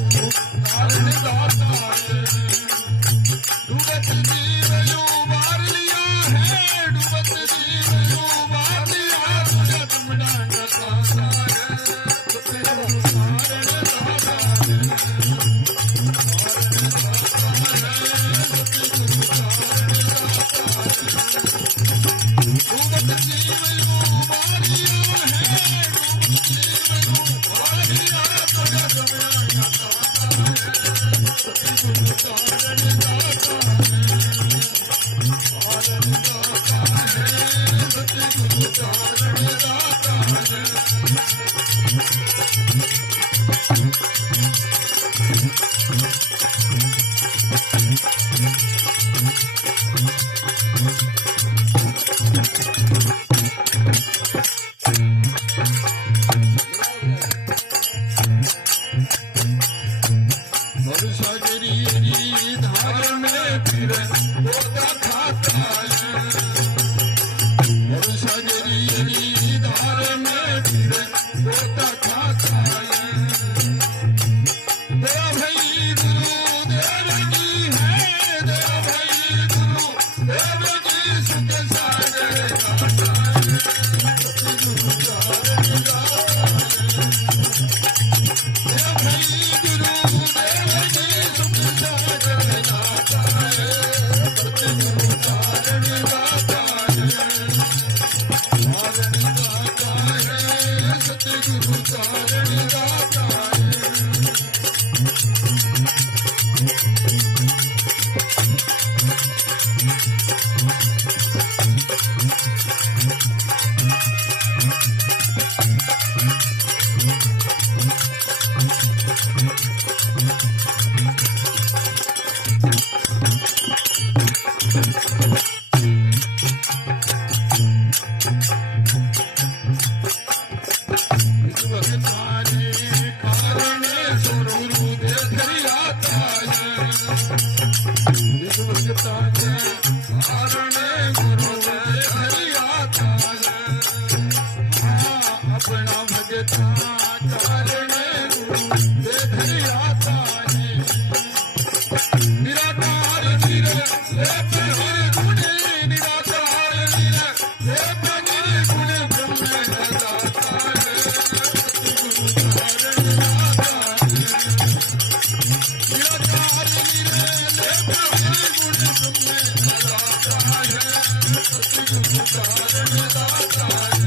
कारण दाता है। डूबत जीव यूं मार लिया है, डूबत जीव यूं मार लिया, तुझे तुम डांड दाता है। कारण दाता धार में फिर होता खाता है। सागरी धार में फिर होता खाता है। दया भाई गुरु देव की है, दया भाई गुरु देव की सुख सागर गाता है। गुरु चारण गाता है। दया भाई गुरु देव की सुख सागर गाता है। गुरु चारण गाता है। कारण दाता है, सतगुरु कारण दाता है। अपना भजता कारण गुरु दे धरि आता है। निराकार निर लेप निर्गुण, निराकार निर लेप निर्गुण ब्रह्म दाता है। गुरु कारण दाता है। निराकार निर लेप निर्गुण ब्रह्म दाता है। गुरु कारण दाता है।